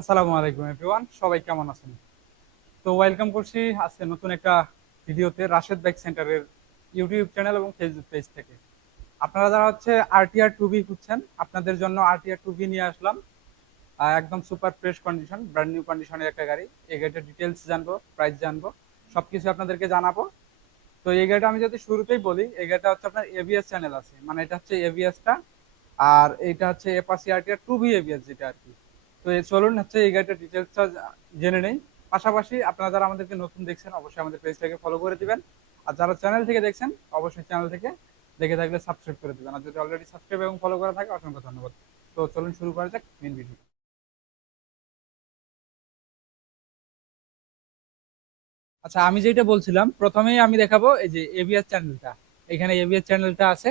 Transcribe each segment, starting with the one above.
আসসালামু আলাইকুম এভরিওয়ান, সবাই কেমন আছেন? তো ওয়েলকাম করছি আজকে নতুন একটা ভিডিওতে রাশেদ বাইক সেন্টারের ইউটিউব চ্যানেল এবং ফেসবুক পেজ থেকে। আপনারা যারা হচ্ছে আরটিআর টুবি খুঁজছেন, আপনাদের জন্য আরটিআর টুবি নিয়ে আসলাম। একদম super fresh condition, brand new কন্ডিশনের একটা গাড়ি। এই গাড়িটার ডিটেলস জানবো, প্রাইস জানবো, সবকিছু আপনাদেরকে জানাবো। তো এই গাড়িটা আমি যদি শুরুতেই বলি, এই গাড়িটা হচ্ছে আপনার এবিএস চ্যানেল আছে, মানে এটা হচ্ছে এবিএসটা। আর এইটা হচ্ছে এপাসি আরটিআর টুবি এবিএস যেটা আর কি। তো চলুন হচ্ছে এই গাড়িটার ডিটেলসটা জেনে নেই। পাশাপাশি আপনারা যারা আমাদেরকে নতুন দেখছেন, অবশ্যই আমাদের পেজটাকে ফলো করে দিবেন। আর যারা চ্যানেল থেকে দেখছেন, অবশ্যই চ্যানেল থেকে দেখে থাকলে সাবস্ক্রাইব করে দিবেন। আর যদি অলরেডি সাবস্ক্রাইব এবং ফলো করা থাকে, অসংখ্য ধন্যবাদ। তো চলুন শুরু করা যাক মেন ভিডিও। আচ্ছা, আমি যেটা বলছিলাম, প্রথমেই আমি দেখাবো এই যে এবিএস চ্যানেলটা। এখানে এবিএস চ্যানেলটা আছে,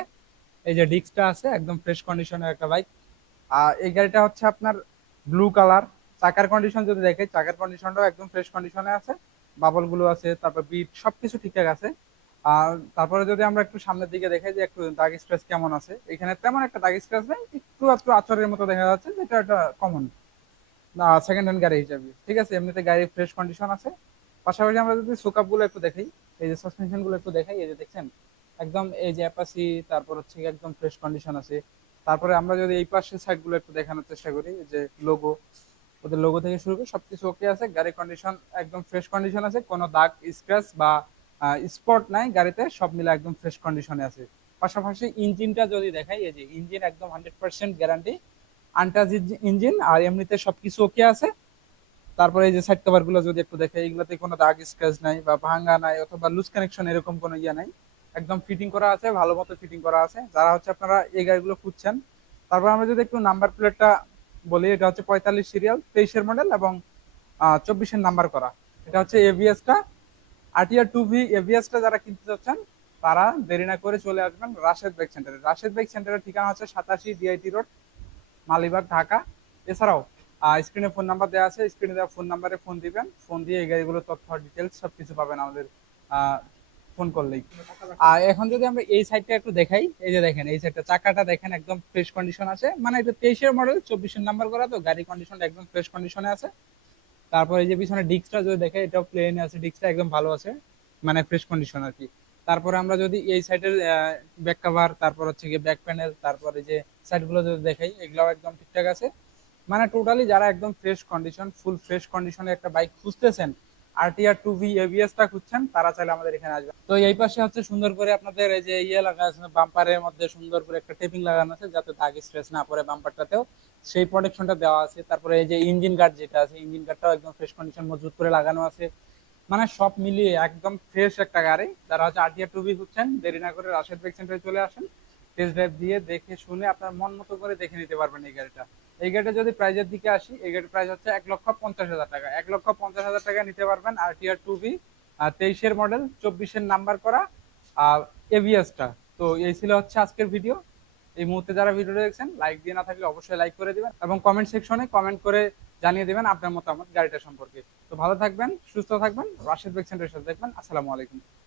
এই যে ডিস্কটা আছে, একদম ফ্রেশ কন্ডিশনের একটা বাইক। আর এই গাড়িটা হচ্ছে আপনার ব্লু কালার। চাকার কন্ডিশন যদি দেখে, চাকার কন্ডিশনটাও একদম ফ্রেশ কন্ডিশনে আছে। বাবল গুলো আছে, তারপর বিট সবকিছু ঠিকঠাক আছে। আর তারপরে যদি আমরা একটু সামনের দিকে দেখে যে একটু দাগ স্ক্র্যাচ কেমন আছে, এখানে তেমন একটা দাগ স্ক্র্যাচ নেই, একটু একটু আচরের মতো দেখা যাচ্ছে, যেটা একটা কমন না সেকেন্ড হ্যান্ড গাড়ি হিসাবে। ঠিক আছে, এমনিতে গাড়ি ফ্রেশ কন্ডিশন আছে। পাশাপাশি আমরা যদি সোকাপ গুলো একটু দেখাই, এই যে সাসপেনশন গুলো একটু দেখাই, এই যে দেখছেন একদম এই যে অ্যাপাসি, তারপর হচ্ছে গিয়ে একদম ফ্রেশ কন্ডিশন আছে। তারপরে আমরা যদি এই পাশের সাইড গুলো একটু দেখানোর চেষ্টা করি, এই যে লোগো, ওদের লোগো থেকে শুরু করে সবকিছু ওকে আছে। গাড়ির কন্ডিশন একদম ফ্রেশ কন্ডিশন আছে, কোনো দাগ স্ক্র্যাচ বা স্পট নাই গাড়িতে, সব মিলে একদম ফ্রেশ কন্ডিশনে আছে। পাশাপাশি ইঞ্জিনটা যদি দেখাই, এই যে ইঞ্জিন একদম 100% গ্যারান্টি, আনটাচ ইঞ্জিন, আর এমনিতে সবকিছু ওকে আছে। তারপরে এই যে সাইড কভার গুলো যদি একটু দেখে, এগুলোতে কোনো দাগ স্ক্র্যাচ নাই বা ভাঙা নাই অথবা লুজ কানেকশন এরকম কোনো ইয়ে নাই। একদম ফিটিং করা আছে, ভালো মতো ফিটিং করা আছে, যারা হচ্ছে আপনারা এই গাড়িগুলো খুঁজছেন। তারপর আমরা যদি একটু নাম্বার প্লেটটা বলি, এটা হচ্ছে 45 সিরিয়াল, 23-এর মডেল এবং 24-এর নাম্বার করা। এটা হচ্ছে এবিএসটা, আরটিআর টু ভি এবিএসটা যারা কিনতে চাচ্ছেন, তারা দেরি না করে চলে আসবেন রাশেদ বাইক সেন্টারে। রাশেদ বাইক সেন্টারের ঠিকানা হচ্ছে 87 ডিআইটি রোড, মালিবাগ, ঢাকা। এছাড়াও স্ক্রিনে ফোন নাম্বার দেওয়া আছে, স্ক্রিনে দেওয়া ফোন নাম্বারে ফোন দিবেন, ফোন দিয়ে এই গাড়িগুলোর তথ্য ডিটেলস সবকিছু পাবেন আমাদের ফোন করলেই। আর এখন যদি আমরা এই সাইডটা একটু দেখাই, এই যে দেখেন এই সাইডটা চাকাটা দেখেন একদম ফ্রেশ কন্ডিশন আছে, মানে এটা 23-এর মডেল, 24-এর নাম্বার করা, তো গাড়ি কন্ডিশনটা একদম ফ্রেশ কন্ডিশনে আছে। তারপর এই যে পিছনে ডিস্কটা যদি দেখে, এটাও প্লেন আছে, ডিস্কটা একদম ভালো আছে, মানে ফ্রেশ কন্ডিশন আর কি। তারপরে আমরা যদি এই সাইডের ব্যাক কভার, তারপর হচ্ছে গিয়ে ব্যাক প্যানেল, তারপরে যে সাইড গুলো যদি দেখাই, এগুলাও একদম ঠিকঠাক আছে। মানে টোটালি যারা একদম ফ্রেশ কন্ডিশন, ফুল ফ্রেশ কন্ডিশনে একটা বাইক খুঁজতেছেন, আরটিআর টু ভি এবিএস টা খুঁজছেন, তারা চাইলে আমাদের এখানে আসবে। তো এই পাশে হচ্ছে সুন্দর করে আপনাদের এই যে ইয়ে লাগা আছে, বাম্পারের মধ্যে সুন্দর করে একটা টেপিং লাগানো আছে, যাতে দাগ স্ক্র্যাচ না পড়ে বাম্পারটাতেও, সেই প্রোটেকশনটা দেওয়া আছে। তারপরে এই যে ইঞ্জিন গার্ড যেটা আছে, ইঞ্জিন গার্ডটাও একদম ফ্রেশ কন্ডিশন মজবুত করে লাগানো আছে। মানে সব মিলিয়ে একদম ফ্রেশ একটা গাড়ি। যারা হচ্ছে আরটিআর টু ভি খুঁজছেন, দেরি না করে রাশেদ বাইক সেন্টারে চলে আসেন। টেস্ট ড্রাইভ দিয়ে দেখে শুনে আপনার মন মতো করে দেখে নিতে পারবেন এই গাড়িটা। এই গাড়িটা যদি প্রাইজের দিকে আসি, এই গাড়ির প্রাইস হচ্ছে 1,50,000 টাকা। 1,50,000 টাকা নিতে পারবেন আরটিআর টু ভি, 23-এর মডেল, 24-এর নাম্বার করা, আর এভিএসটা। তো এই ছিল হচ্ছে আজকের ভিডিও। এই মুহূর্তে যারা ভিডিওটা দেখছেন, লাইক দিয়ে না থাকলে অবশ্যই লাইক করে দিবেন এবং কমেন্ট সেকশনে কমেন্ট করে জানিয়ে দিবেন আপনার মতামত গাড়িটা সম্পর্কে। তো ভালো থাকবেন, সুস্থ থাকবেন, রাশেদ বাইক সেন্টারের সাথে দেখবেন। আসসালামু আলাইকুম।